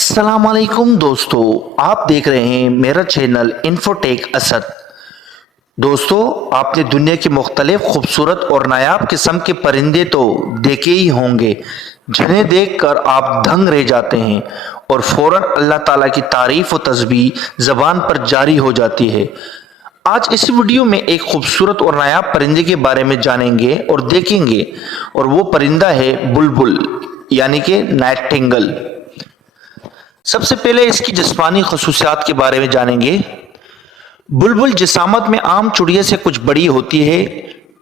अस्सलाम वालेकुम दोस्तों, आप देख रहे हैं मेरा चैनल इन्फोटेक असद। दोस्तों, आपने दुनिया के मुख्तलिफ खूबसूरत और नायाब किस्म के परिंदे तो देखे ही होंगे जिन्हें देखकर आप दंग रह जाते हैं और फौरन अल्लाह ताला की तारीफ और तस्बीह ज़बान पर जारी हो जाती है। आज इस वीडियो में एक खूबसूरत और नायाब परिंदे के बारे में जानेंगे और देखेंगे, और वो परिंदा है बुलबुल यानी कि नाइटिंगेल। सबसे पहले इसकी जिस्मानी खसूसियात के बारे में जानेंगे। बुलबुल जिसामत में आम चिड़िया से कुछ बड़ी होती है।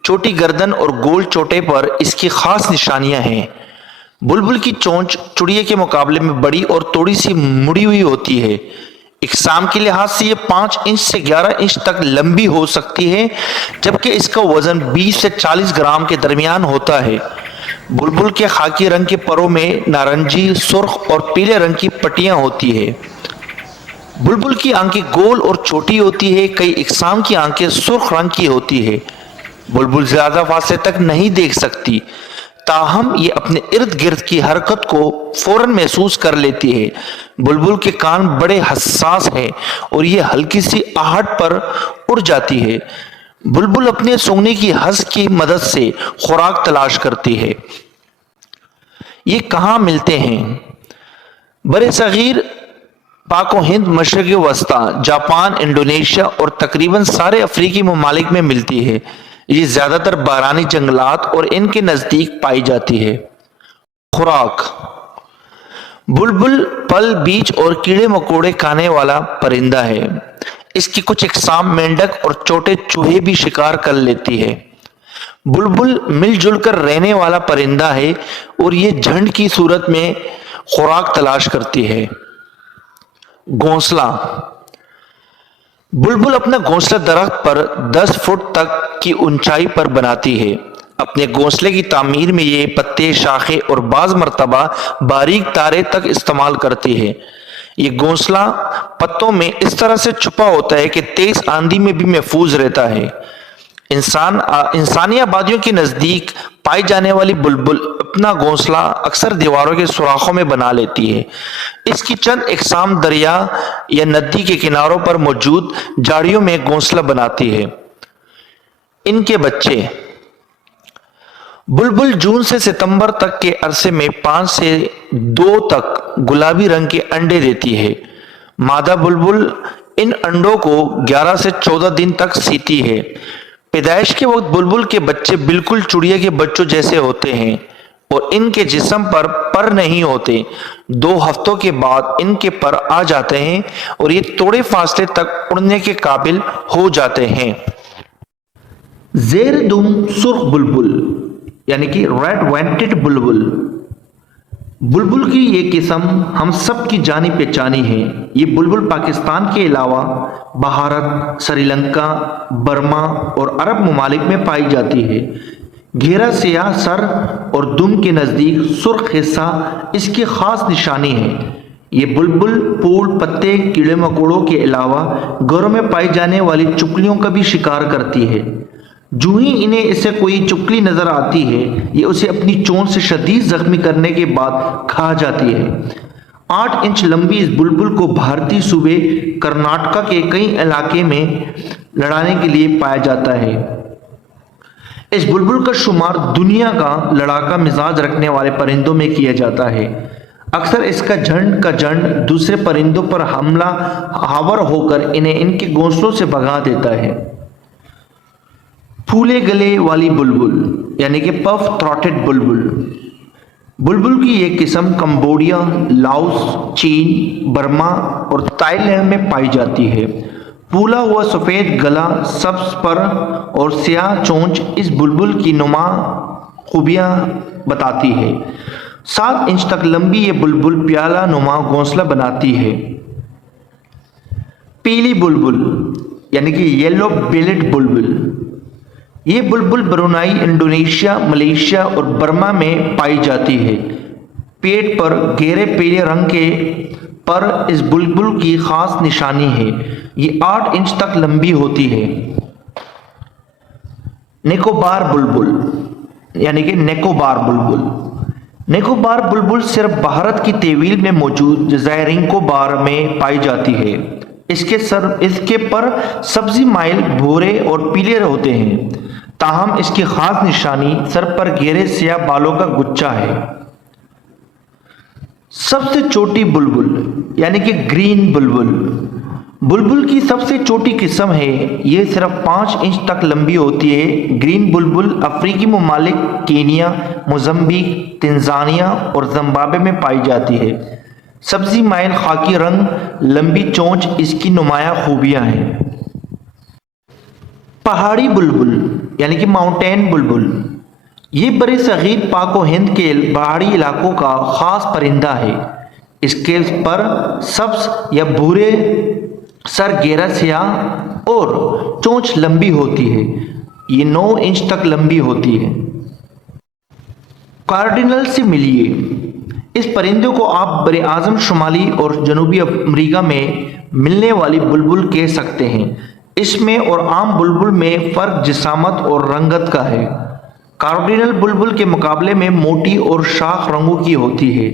छोटी गर्दन और गोल चोटे पर इसकी खास निशानियां हैं। बुलबुल की चोंच चिड़िया के मुकाबले में बड़ी और थोड़ी सी मुड़ी हुई होती है। इकसाम के लिहाज से ये 5 इंच से 11 इंच तक लंबी हो सकती है, जबकि इसका वजन 20 से 40 ग्राम के दरमियान होता है। बुलबुल के खाकी रंग के परों में नारंगी, सुर्ख और पीले रंग की पट्टियां होती है। बुलबुल की आंखें गोल और छोटी होती है। कई इकसाम की आंखें सुर्ख रंग की होती है। बुलबुल ज्यादा फासले तक नहीं देख सकती, ताहम ये अपने इर्द गिर्द की हरकत को फौरन महसूस कर लेती है। बुलबुल के कान बड़े हसास हैं और ये हल्की सी आहट पर उड़ जाती है। बुलबुल अपने सूंघने की हस की मदद से खुराक तलाश करती है। ये कहाँ मिलते हैं? बरे सगीर, पाक व हिंद, मशरक़ वस्ता, जापान, इंडोनेशिया और तकरीबन सारे अफ्रीकी ममालिक में मिलती है। ये ज्यादातर बारानी जंगलात और इनके नजदीक पाई जाती है। खुराक: बुलबुल फल, बीज और कीड़े मकोड़े खाने वाला परिंदा है। इसकी कुछ इकसाम मेंढक और छोटे चूहे भी शिकार कर लेती है। बुलबुल मिलजुल कर रहने वाला परिंदा है और ये झुंड की सूरत में खुराक तलाश करती है। घोंसला: बुलबुल अपना घोंसला दरख्त पर 10 फुट तक की ऊंचाई पर बनाती है। अपने घोंसले की तामीर में ये पत्ते, शाखें और बाज मर्तबा बारीक तारे तक इस्तेमाल करती है। ये घोंसला पत्तों में इस तरह से छुपा होता है कि तेज आंधी में भी महफूज रहता है। इंसानी आबादियों के नजदीक पाई जाने वाली बुलबुल अपना घोंसला अक्सर दीवारों के सुराखों में बना लेती है। इसकी चंद इकसाम दरिया या नदी के किनारों पर मौजूद झाड़ियों में घोंसला बनाती है। इनके बच्चे: बुलबुल जून से सितंबर तक के अरसे में 5 से 2 तक गुलाबी रंग के अंडे देती है। मादा बुलबुल इन अंडों को 11 से 14 दिन तक सीती है। पैदाइश के वक्त बुलबुल के बच्चे बिल्कुल चिड़िया के बच्चों जैसे होते हैं और इनके जिस्म पर नहीं होते। 2 हफ्तों के बाद इनके पर आ जाते हैं और ये थोड़े फासले तक उड़ने के काबिल हो जाते हैं। ज़ेर दुम सुर्ख बुलबुल यानी कि रेड वेंटेड बुलबुल। बुलबुल की ये किस्म हम सब की जानी पहचानी है। ये बुलबुल पाकिस्तान के अलावा भारत, श्रीलंका, बर्मा और अरब ममालिक में पाई जाती है। घेरा सियाह सर और दुम के नज़दीक सुर्ख हिस्सा इसकी खास निशानी है। ये बुलबुल फूल, पत्ते, कीड़े मकोड़ों के अलावा घरों में पाई जाने वाली चुपलियों का भी शिकार करती है। जो ही इन्हें इससे कोई चुपली नजर आती है, ये उसे अपनी चोंच से शदीद जख्मी करने के बाद खा जाती है। 8 इंच लंबी इस बुलबुल को भारतीय सूबे कर्नाटका के कई इलाके में लड़ाने के लिए पाया जाता है। इस बुलबुल का शुमार दुनिया का लड़ाका मिजाज रखने वाले परिंदों में किया जाता है। अक्सर इसका झुंड दूसरे परिंदों पर हमलावर होकर इन्हें इनके घोंसलों से भगा देता है। फूले गले वाली बुलबुल यानी कि पफ थ्रॉटेड बुलबुल। बुलबुल की एक किस्म कंबोडिया, लाओस, चीन, बर्मा और थाईलैंड में पाई जाती है। फूला हुआ सफेद गला, सब्ज पर और स्याह चोंच इस बुलबुल की नुमा खूबियां बताती है। 7 इंच तक लंबी ये बुलबुल प्याला नुमा घोंसला बनाती है। पीली बुलबुल यानी कि येलो बिलेट बुलबुल। ये बुलबुल ब्रुनाई, इंडोनेशिया, मलेशिया और बर्मा में पाई जाती है। पेट पर गहरे पीले रंग के पर इस बुलबुल की खास निशानी है। ये 8 इंच तक लंबी होती है। निकोबार बुलबुल यानी कि निकोबार बुलबुल। निकोबार बुलबुल सिर्फ भारत की तहवील में मौजूद जज़ायर निकोबार में पाई जाती है। इसके पर सब्जी माइल भूरे और पीले होते हैं, ताहम इसकी खास निशानी सर पर गहरे स्याह बालों का गुच्छा है। सबसे छोटी बुलबुल यानी कि ग्रीन बुलबुल, बुलबुल की सबसे छोटी किस्म है। ये सिर्फ 5 इंच तक लंबी होती है। ग्रीन बुलबुल अफ्रीकी ममालिक केनिया, मोज़म्बिक, तंजानिया और जिम्बाब्वे में पाई जाती है। सब्जी माइल खाकी रंग, लंबी चोंच इसकी नुमाया खूबियां हैं। पहाड़ी बुलबुल यानी कि माउंटेन बुलबुल, ये बड़े सगीर पाक व हिंद के पहाड़ी इलाकों का खास परिंदा है। इसके पर सब्ज या भूरे सर गहरा स्याह और चोंच लंबी होती है। ये 9 इंच तक लंबी होती है। कार्डिनल से मिलिए। इस परिंदे को आप बरे आज़म शुमाली और जनूबी अमेरिका में मिलने वाली बुलबुल कह सकते हैं। इसमें और आम बुलबुल में फ़र्क जिसामत और रंगत का है। कार्डिनल बुलबुल के मुकाबले में मोटी और शाख रंगों की होती है।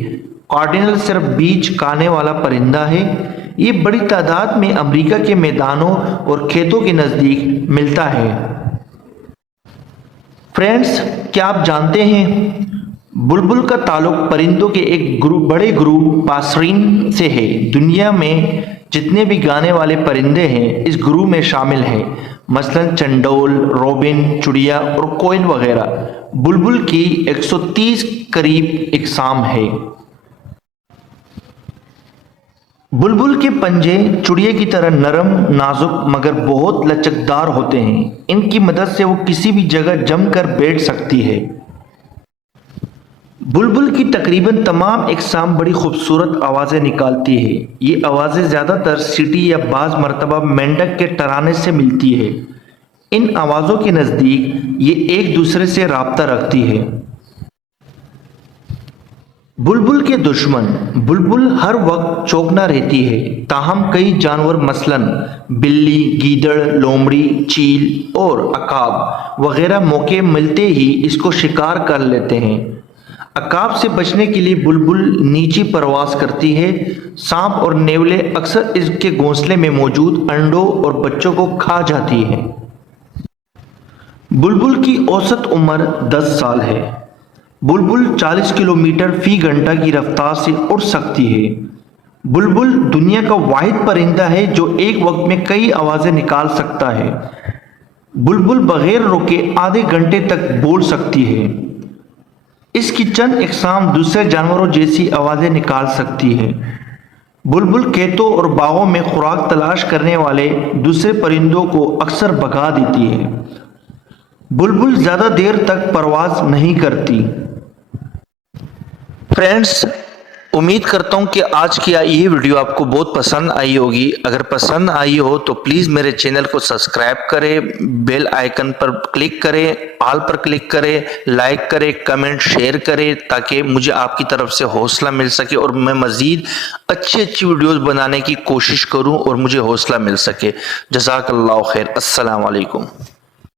कार्डिनल सिर्फ बीज खाने वाला परिंदा है। ये बड़ी तादाद में अमेरिका के मैदानों और खेतों के नज़दीक मिलता है। फ्रेंड्स, क्या आप जानते हैं बुलबुल का ताल्लुक परिंदों के एक बड़े ग्रुप पासरीन से है। दुनिया में जितने भी गाने वाले परिंदे हैं इस ग्रुप में शामिल हैं, मसलन चंडोल, रोबिन, चुड़िया और कोयल वगैरह। बुलबुल की 130 करीब इकसाम है। बुलबुल के पंजे चुड़िया की तरह नरम, नाजुक मगर बहुत लचकदार होते हैं। इनकी मदद से वो किसी भी जगह जमकर बैठ सकती है। बुलबुल की तकरीबन तमाम इकसाम बड़ी खूबसूरत आवाज़ें निकालती है। ये आवाज़ें ज़्यादातर सीटी या बाज़ मरतबा मेंढक के तराने से मिलती है। इन आवाज़ों के नज़दीक ये एक दूसरे से राब्ता रखती है। बुलबुल के दुश्मन, बुलबुल हर वक्त चौकना रहती है, ताहम कई जानवर मसलन बिल्ली, गीदड़, लोमड़ी, चील और अकाब वगैरह मौके मिलते ही इसको शिकार कर लेते हैं। अकाब से बचने के लिए बुलबुल नीची परवास करती है। सांप और नेवले अक्सर इसके घोंसले में मौजूद अंडों और बच्चों को खा जाती है। बुलबुल की औसत उम्र 10 साल है। बुलबुल 40 किलोमीटर फी घंटा की रफ्तार से उड़ सकती है। बुलबुल दुनिया का वाहिद परिंदा है जो एक वक्त में कई आवाज़ें निकाल सकता है। बुलबुल बगैर रुके आधे घंटे तक बोल सकती है। इसकी चंद इकसाम दूसरे जानवरों जैसी आवाज़ें निकाल सकती है। बुलबुल खेतों और बागों में खुराक तलाश करने वाले दूसरे परिंदों को अक्सर भगा देती है। बुलबुल ज़्यादा देर तक परवाज़ नहीं करती। फ्रेंड्स, उम्मीद करता हूँ कि आज की ये वीडियो आपको बहुत पसंद आई होगी। अगर पसंद आई हो तो प्लीज़ मेरे चैनल को सब्सक्राइब करें, बेल आइकन पर क्लिक करें, ऑल पर क्लिक करें, लाइक करें, कमेंट शेयर करें, ताकि मुझे आपकी तरफ से हौसला मिल सके और मैं मज़ीद अच्छी वीडियोज़ बनाने की कोशिश करूँ और मुझे हौसला मिल सके। जज़ाकल्लाहु खैर। अस्सलाम वालेकुम।